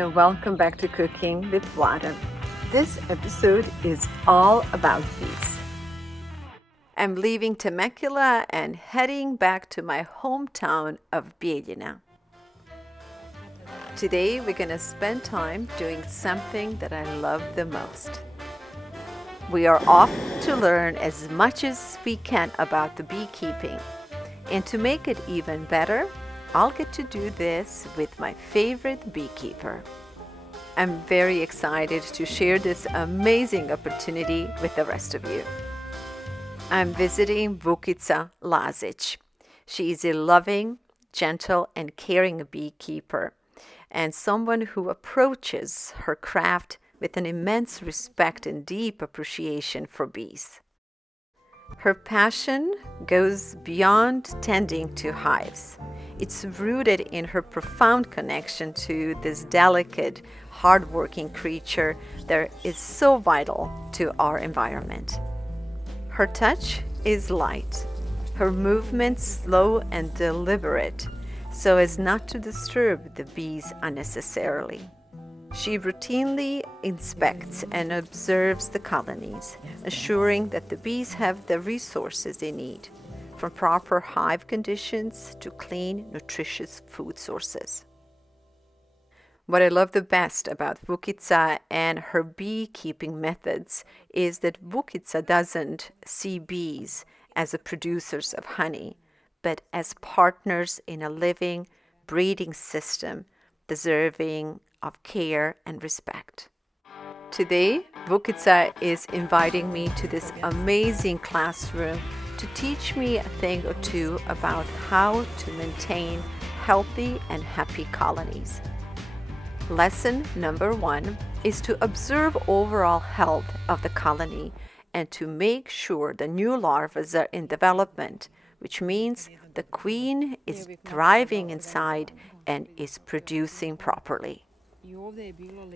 and welcome back to Cooking with Vlada. This episode is all about bees. I'm leaving Temecula and heading back to my hometown of Bijeljina. Today we're going to spend time doing something that I love the most. We are off to learn as much as we can about the beekeeping. And to make it even better, I'll get to do this with my favorite beekeeper. I'm very excited to share this amazing opportunity with the rest of you. I'm visiting Vukica Lazic. She is a loving, gentle, and caring beekeeper, and someone who approaches her craft with an immense respect and deep appreciation for bees. Her passion goes beyond tending to hives. It's rooted in her profound connection to this delicate, hardworking creature that is so vital to our environment. Her touch is light, her movements slow and deliberate, so as not to disturb the bees unnecessarily. She routinely inspects and observes the colonies, ensuring that the bees have the resources they need, from proper hive conditions to clean, nutritious food sources. What I love the best about Vukica and her beekeeping methods is that Vukica doesn't see bees as the producers of honey, but as partners in a living, breeding system deserving of care and respect. Today, Vukica is inviting me to this amazing classroom to teach me a thing or two about how to maintain healthy and happy colonies. Lesson number 1 is to observe overall health of the colony and to make sure the new larvae are in development, which means the queen is thriving inside and is producing properly.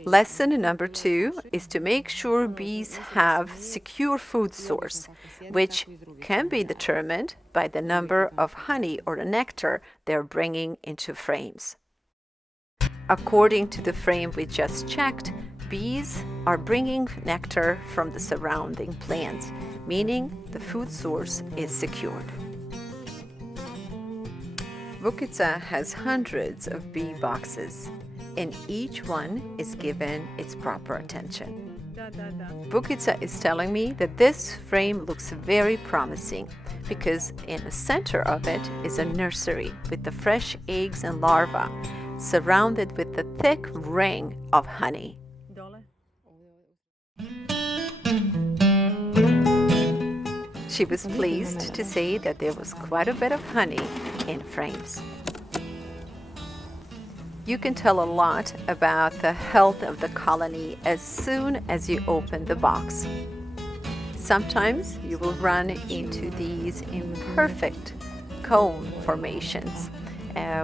Lesson number 2 is to make sure bees have secure food source, which can be determined by the number of honey or the nectar they're bringing into frames. According to the frame we just checked, bees are bringing nectar from the surrounding plants, meaning the food source is secured. Vukica has hundreds of bee boxes, and each one is given its proper attention. Vukica is telling me that this frame looks very promising because in the center of it is a nursery with the fresh eggs and larvae surrounded with a thick ring of honey. She was pleased to say that there was quite a bit of honey in frames. You can tell a lot about the health of the colony as soon as you open the box. Sometimes you will run into these imperfect cone formations,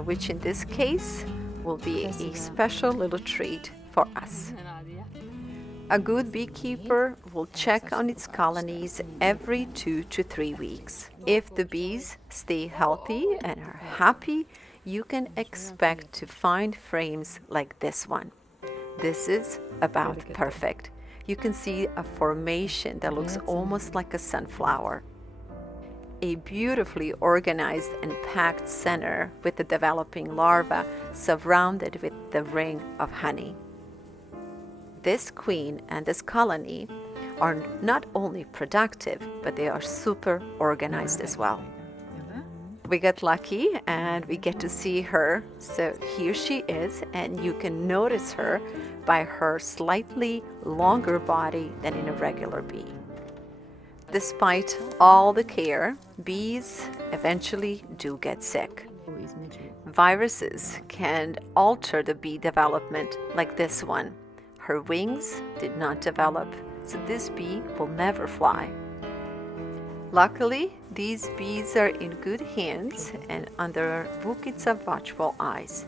which in this case will be a special little treat for us. A good beekeeper will check on its colonies every 2 to 3 weeks. If the bees stay healthy and are happy, you can expect to find frames like this one. This is about perfect. You can see a formation that looks almost like a sunflower. A beautifully organized and packed center with the developing larva surrounded with the ring of honey. This queen and this colony are not only productive, but they are super organized as well. We got lucky and we get to see her. So here she is, and you can notice her by her slightly longer body than in a regular bee. Despite all the care, bees eventually do get sick. Viruses can alter the bee development like this one. Her wings did not develop, so this bee will never fly. Luckily, these bees are in good hands and under Vukica watchful eyes.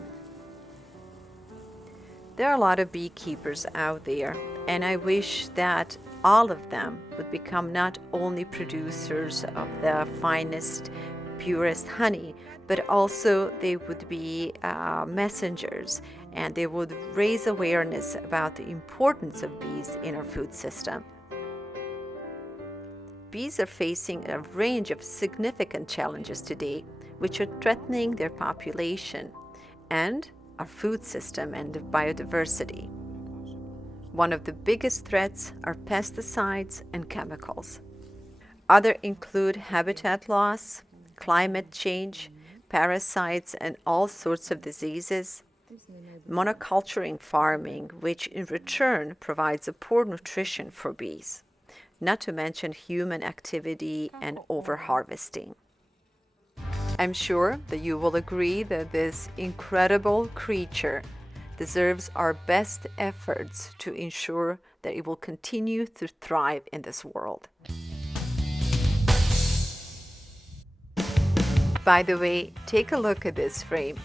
There are a lot of beekeepers out there, and I wish that all of them would become not only producers of the finest, purest honey, but also they would be messengers and they would raise awareness about the importance of bees in our food system. Bees are facing a range of significant challenges today, which are threatening their population and our food system and biodiversity. One of the biggest threats are pesticides and chemicals. Others include habitat loss, climate change, parasites, and all sorts of diseases, monoculturing farming, which in return provides a poor nutrition for bees, not to mention human activity and overharvesting. I'm sure that you will agree that this incredible creature deserves our best efforts to ensure that it will continue to thrive in this world. By the way, take a look at this frame.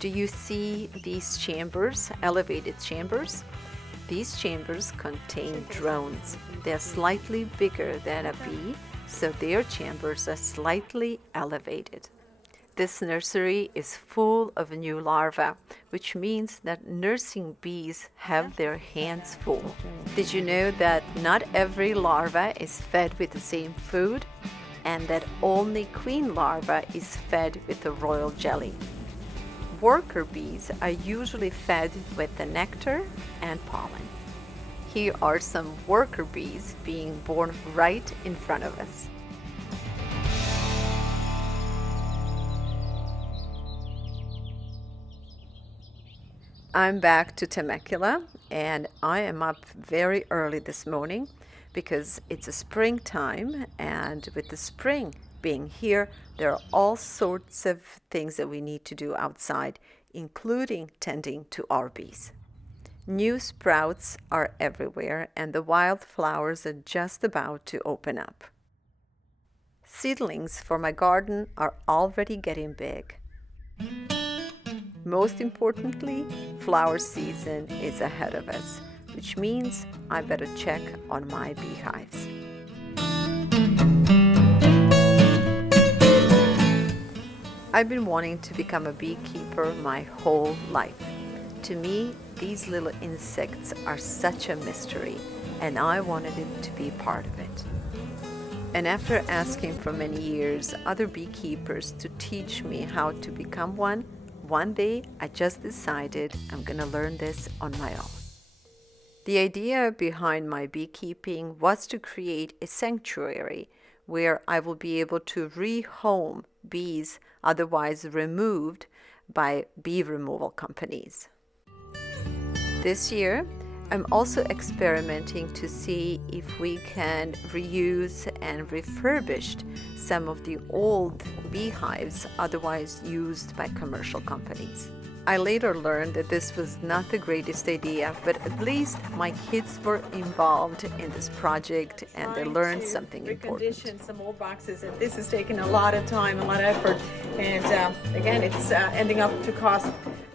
Do you see these chambers, elevated chambers? These chambers contain drones. They're slightly bigger than a bee, so their chambers are slightly elevated. This nursery is full of new larvae, which means that nursing bees have their hands full. Did you know that not every larva is fed with the same food, and that only queen larva is fed with the royal jelly? Worker bees are usually fed with the nectar and pollen. Here are some worker bees being born right in front of us. I'm back to Temecula, and I am up very early this morning because it's a springtime, and with the spring being here, there are all sorts of things that we need to do outside, including tending to our bees. New sprouts are everywhere, and the wildflowers are just about to open up. Seedlings for my garden are already getting big. Most importantly, flower season is ahead of us, which means I better check on my beehives. I've been wanting to become a beekeeper my whole life. To me, these little insects are such a mystery, and I wanted it to be part of it. And after asking for many years other beekeepers to teach me how to become one day I just decided I'm gonna learn this on my own. The idea behind my beekeeping was to create a sanctuary where I will be able to rehome bees otherwise removed by bee removal companies. This year, I'm also experimenting to see if we can reuse and refurbish some of the old beehives otherwise used by commercial companies. I later learned that this was not the greatest idea, but at least my kids were involved in this project and they learned something important. Recondition some old boxes, and this has taken a lot of time, a lot of effort, and again, it's ending up to cost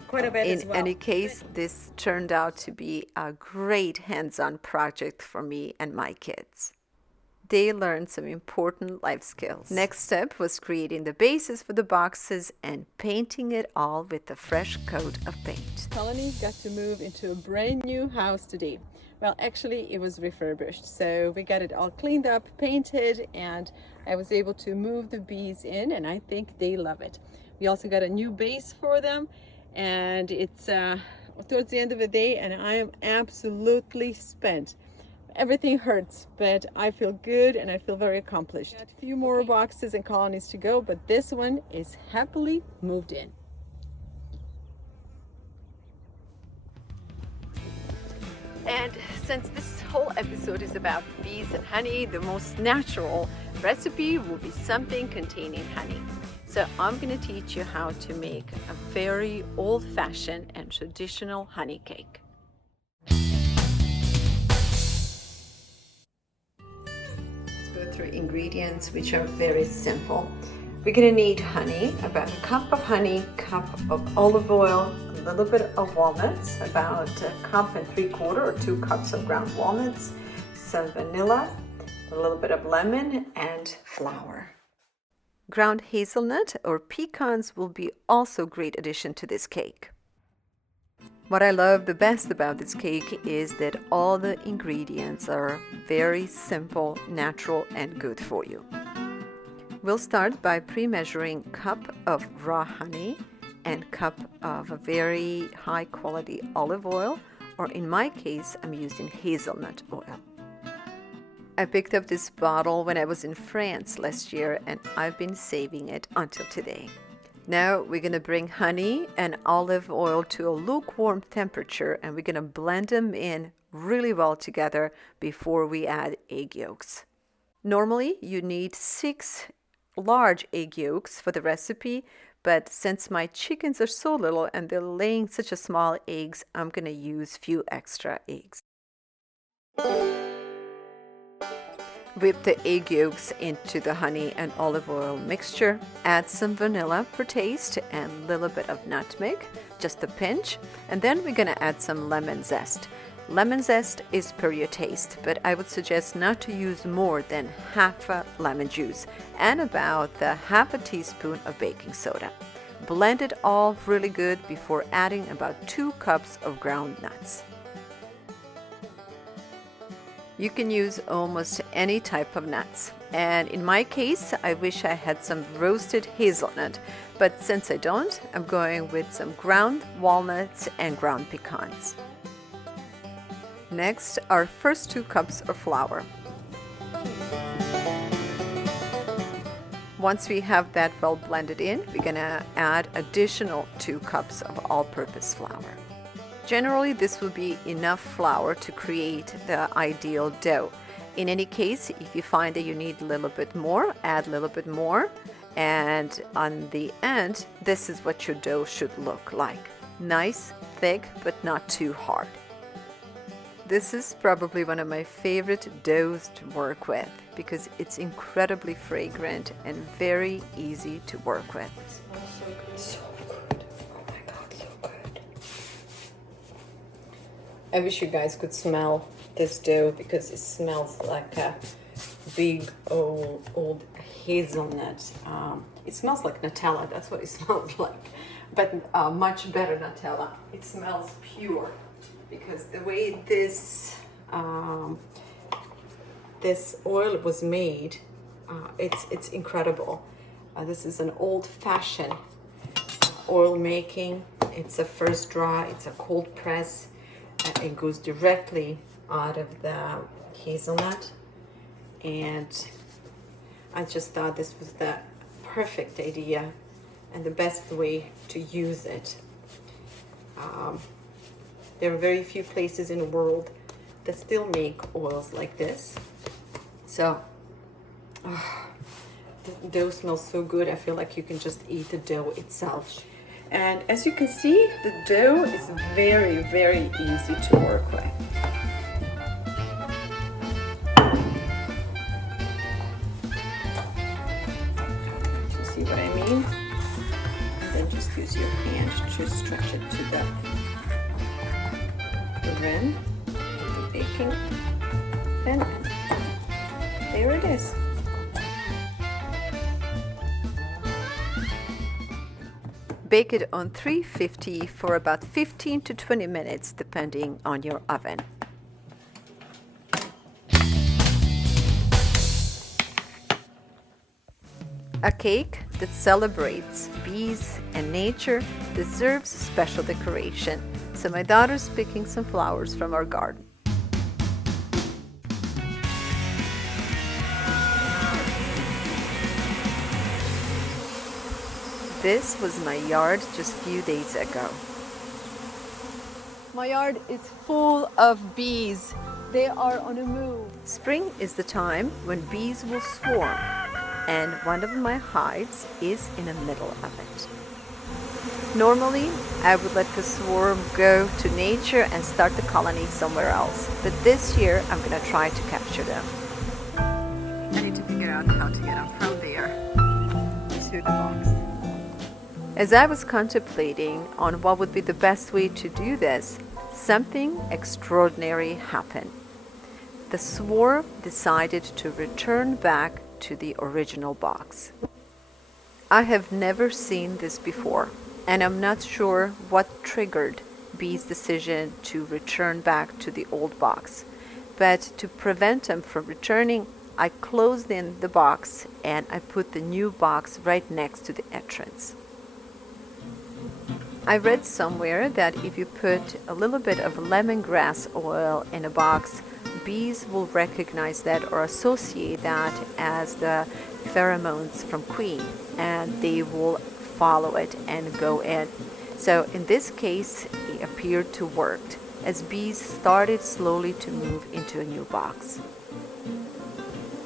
quite a bit as well. In any case, this turned out to be a great hands-on project for me and my kids. They learned some important life skills. Next step was creating the bases for the boxes and painting it all with a fresh coat of paint. Colony got to move into a brand new house today. Well, actually, it was refurbished. So we got it all cleaned up, painted, and I was able to move the bees in, and I think they love it. We also got a new base for them, and it's towards the end of the day, and I am absolutely spent. Everything hurts, but I feel good and I feel very accomplished. Got a few more boxes and colonies to go, but this one is happily moved in. And since this whole episode is about bees and honey, the most natural recipe will be something containing honey. So I'm going to teach you how to make a very old-fashioned and traditional honey cake. Go through ingredients which are very simple. We're going to need honey, about a cup of honey, cup of olive oil, a little bit of walnuts, about a cup and 3/4 or 2 cups of ground walnuts, some vanilla, a little bit of lemon, and flour. Ground hazelnut or pecans will be also a great addition to this cake. What I love the best about this cake is that all the ingredients are very simple, natural, and good for you. We'll start by pre-measuring cup of raw honey and cup of a very high quality olive oil, or in my case, I'm using hazelnut oil. I picked up this bottle when I was in France last year and I've been saving it until today. Now we're going to bring honey and olive oil to a lukewarm temperature and we're going to blend them in really well together before we add egg yolks. Normally you need 6 large egg yolks for the recipe, but since my chickens are so little and they're laying such a small eggs, I'm going to use few extra eggs. Whip the egg yolks into the honey and olive oil mixture. Add some vanilla per taste and a little bit of nutmeg, just a pinch. And then we're going to add some lemon zest. Lemon zest is per your taste, but I would suggest not to use more than half a lemon juice and about half a teaspoon of baking soda. Blend it all really good before adding about 2 cups of ground nuts. You can use almost any type of nuts, and in my case I wish I had some roasted hazelnut, but since I don't, I'm going with some ground walnuts and ground pecans. Next, our first 2 cups of flour. Once we have that well blended in, we're gonna add additional 2 cups of all-purpose flour. Generally, this will be enough flour to create the ideal dough. In any case, if you find that you need a little bit more, add a little bit more. And on the end, this is what your dough should look like. Nice, thick, but not too hard. This is probably one of my favorite doughs to work with because it's incredibly fragrant and very easy to work with. So good. Oh my God, so good. I wish you guys could smell this dough because it smells like a big old hazelnut. It smells like Nutella, that's what it smells like, but much better Nutella. It smells pure because the way this oil was made, it's incredible. This is an old-fashioned oil making. It's a first draw, it's a cold press. It goes directly out of the hazelnut, and I just thought this was the perfect idea and the best way to use it. There are very few places in the world that still make oils like this. So the dough smells so good. I feel like you can just eat the dough itself. And as you can see, the dough is very, very easy to work with. You see what I mean? And then just use your hand to stretch it to the rim, the baking, and there it is. Bake it on 350 for about 15 to 20 minutes depending on your oven. A cake that celebrates bees and nature deserves special decoration, so my daughter's picking some flowers from our garden. This was my yard just a few days ago. My yard is full of bees. They are on a move. Spring is the time when bees will swarm, and one of my hives is in the middle of it. Normally, I would let the swarm go to nature and start the colony somewhere else, but this year I'm going to try to capture them. I need to figure out how to get them from there to the box. As I was contemplating on what would be the best way to do this, something extraordinary happened. The swarm decided to return back to the original box. I have never seen this before, and I'm not sure what triggered bees' decision to return back to the old box. But to prevent them from returning, I closed in the box and I put the new box right next to the entrance. I read somewhere that if you put a little bit of lemongrass oil in a box, bees will recognize that or associate that as the pheromones from queen, and they will follow it and go in. So in this case, it appeared to work as bees started slowly to move into a new box.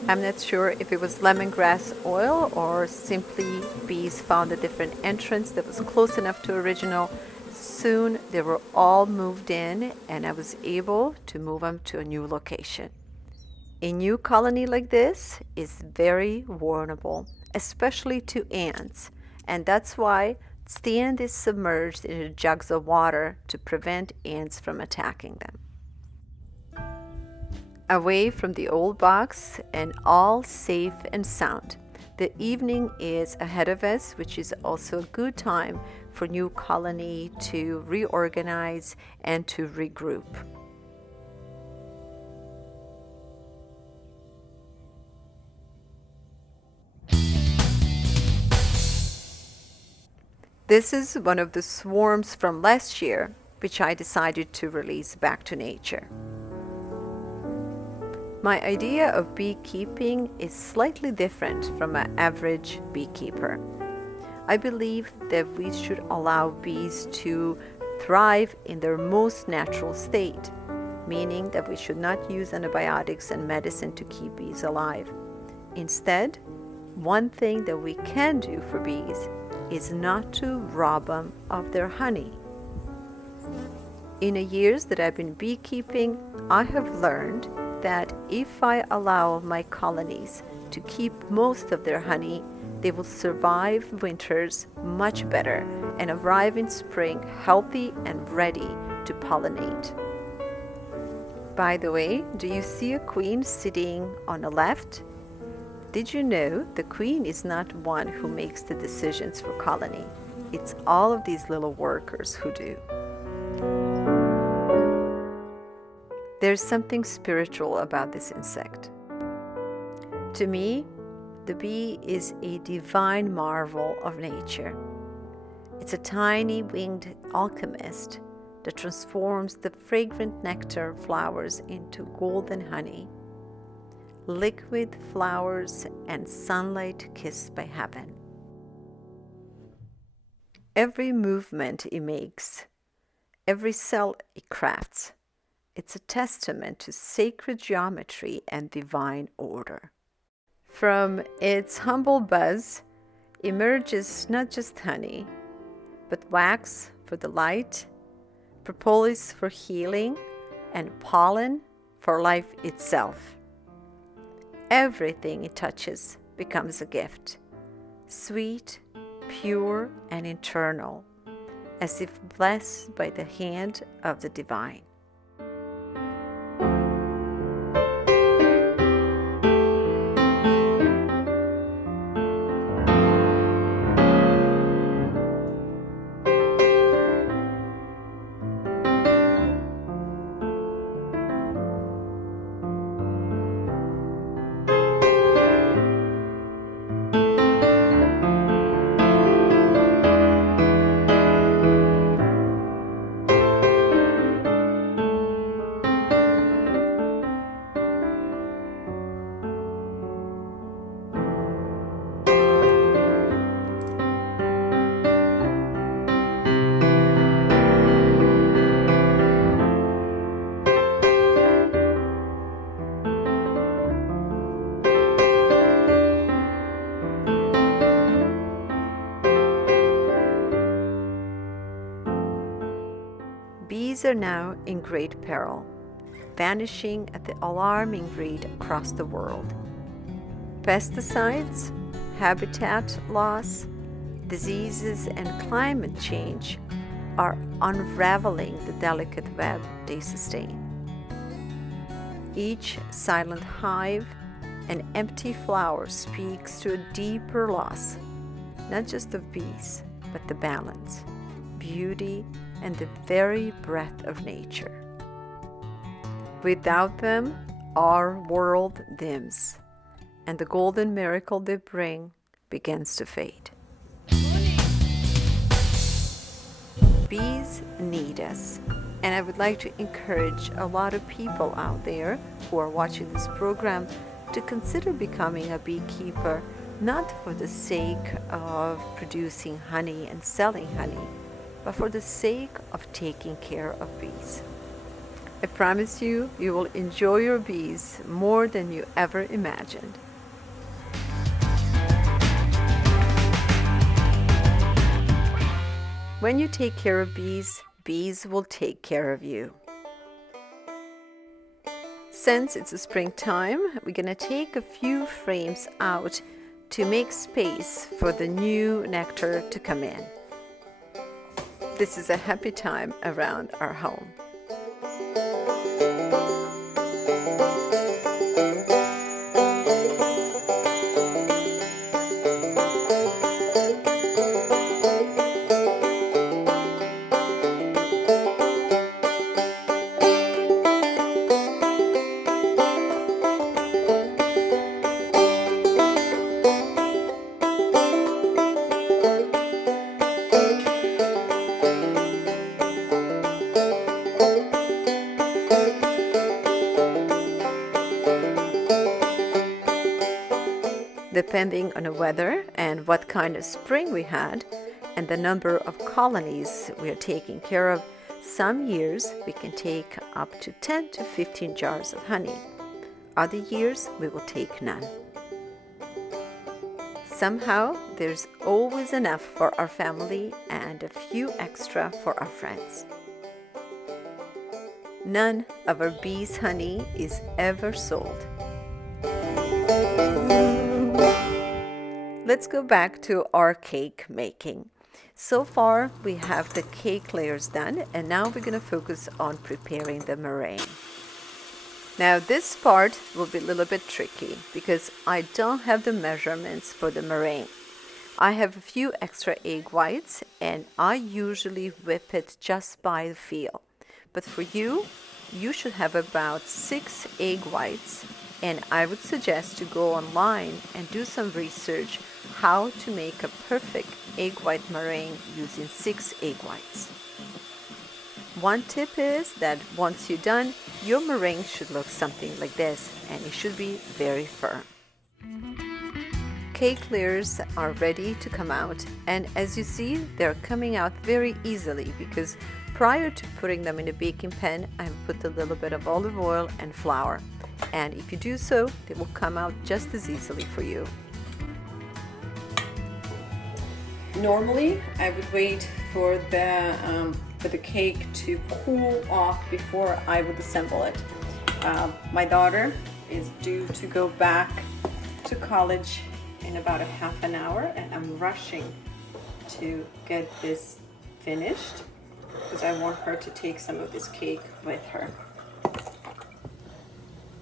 I'm not sure if it was lemongrass oil or simply bees found a different entrance that was close enough to original. Soon they were all moved in and I was able to move them to a new location. A new colony like this is very vulnerable, especially to ants, and that's why stand is submerged in jugs of water to prevent ants from attacking them. Away from the old box and all safe and sound. The evening is ahead of us, which is also a good time for new colony to reorganize and to regroup. This is one of the swarms from last year, which I decided to release back to nature. My idea of beekeeping is slightly different from an average beekeeper. I believe that we should allow bees to thrive in their most natural state, meaning that we should not use antibiotics and medicine to keep bees alive. Instead, one thing that we can do for bees is not to rob them of their honey. In the years that I've been beekeeping, I have learned that if I allow my colonies to keep most of their honey, they will survive winters much better and arrive in spring healthy and ready to pollinate. By the way, do you see a queen sitting on the left? Did you know the queen is not one who makes the decisions for colony? It's all of these little workers who do. There's something spiritual about this insect. To me, the bee is a divine marvel of nature. It's a tiny winged alchemist that transforms the fragrant nectar flowers into golden honey, liquid flowers and sunlight kissed by heaven. Every movement it makes, every cell it crafts, it's a testament to sacred geometry and divine order. From its humble buzz emerges not just honey, but wax for the light, propolis for healing, and pollen for life itself. Everything it touches becomes a gift, sweet, pure, and eternal, as if blessed by the hand of the divine. Bees are now in great peril, vanishing at the alarming rate across the world. Pesticides, habitat loss, diseases, and climate change are unraveling the delicate web they sustain. Each silent hive and empty flower speaks to a deeper loss, not just of bees, but the balance beauty, and the very breath of nature. Without them, our world dims, and the golden miracle they bring begins to fade. Bees need us, and I would like to encourage a lot of people out there who are watching this program to consider becoming a beekeeper, not for the sake of producing honey and selling honey, but for the sake of taking care of bees. I promise you, you will enjoy your bees more than you ever imagined. When you take care of bees, bees will take care of you. Since it's a springtime, we're gonna take a few frames out to make space for the new nectar to come in. This is a happy time around our home. Depending on the weather and what kind of spring we had and the number of colonies we are taking care of, some years we can take up to 10 to 15 jars of honey. Other years we will take none. Somehow there's always enough for our family and a few extra for our friends. None of our bees' honey is ever sold. Let's go back to our cake making. So far we have the cake layers done, and now we're going to focus on preparing the meringue. Now this part will be a little bit tricky because I don't have the measurements for the meringue. I have a few extra egg whites and I usually whip it just by feel. But for you, you should have about 6 egg whites, and I would suggest to go online and do some research how to make a perfect egg white meringue using 6 egg whites. One tip is that once you're done, your meringue should look something like this, and it should be very firm. Cake layers are ready to come out, and as you see, they're coming out very easily because prior to putting them in the baking pan, I have put a little bit of olive oil and flour. And if you do so, they will come out just as easily for you. Normally, I would wait for the cake to cool off before I would assemble it. My daughter is due to go back to college in about a half an hour, and I'm rushing to get this finished because I want her to take some of this cake with her.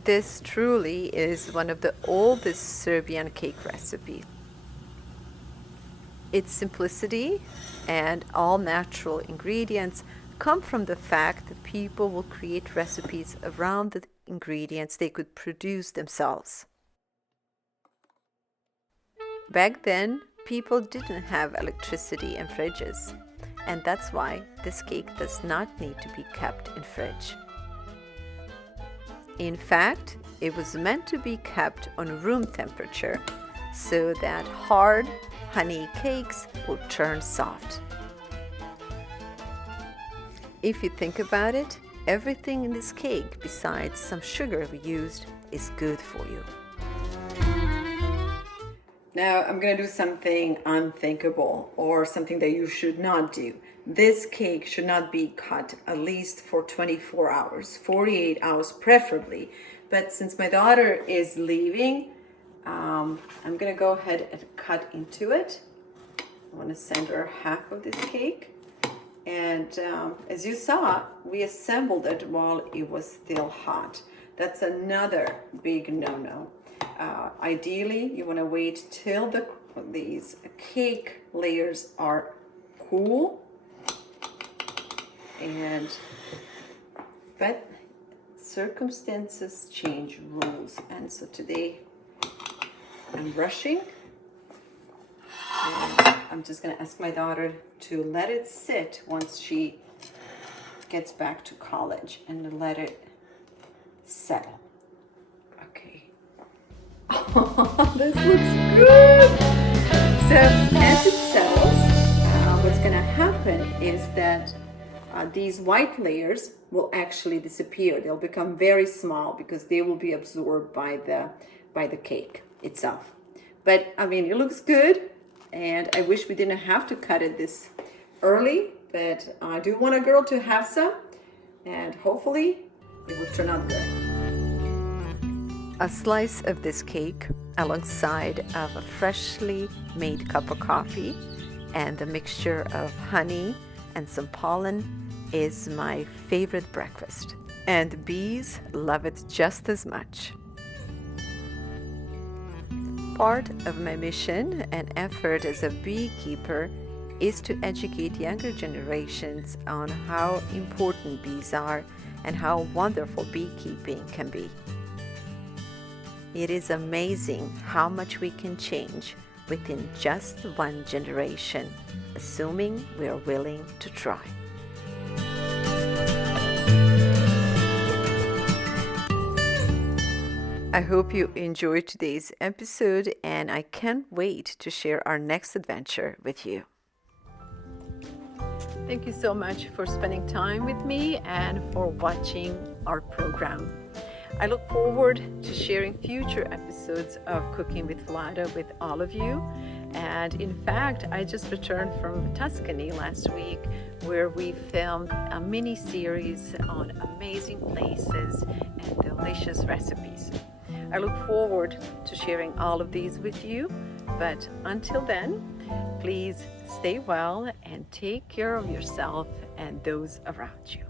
This truly is one of the oldest Serbian cake recipes. Its simplicity and all natural ingredients come from the fact that people will create recipes around the ingredients they could produce themselves. Back then, people didn't have electricity and fridges, and that's why this cake does not need to be kept in fridge. In fact, it was meant to be kept on room temperature so that hard honey cakes will turn soft. If you think about it, everything in this cake besides some sugar we used is good for you. Now I'm going to do something unthinkable, or something that you should not do. This cake should not be cut at least for 24 hours, 48 hours preferably. But since my daughter is leaving, I'm going to go ahead and cut into it. I want to send her half of this cake. And as you saw, we assembled it while it was still hot. That's another big no-no. Ideally, you want to wait till these cake layers are cool But circumstances change rules, and so today I'm rushing, and I'm just gonna ask my daughter to let it sit once she gets back to college and let it settle. Okay. Oh, this looks good. So as it settles, what's gonna happen is that these white layers will actually disappear. They'll become very small because they will be absorbed by the cake itself. But I mean, it looks good, and I wish we didn't have to cut it this early, but I do want a girl to have some, and hopefully it will turn out good. A slice of this cake alongside of a freshly made cup of coffee and a mixture of honey and some pollen is my favorite breakfast, and bees love it just as much. Part of my mission and effort as a beekeeper is to educate younger generations on how important bees are and how wonderful beekeeping can be. It is amazing how much we can change within just one generation, assuming we are willing to try. I hope you enjoyed today's episode, and I can't wait to share our next adventure with you. Thank you so much for spending time with me and for watching our program. I look forward to sharing future episodes of Cooking with Vlada with all of you. And in fact, I just returned from Tuscany last week, where we filmed a mini series on amazing places and delicious recipes. I look forward to sharing all of these with you, but until then, please stay well and take care of yourself and those around you.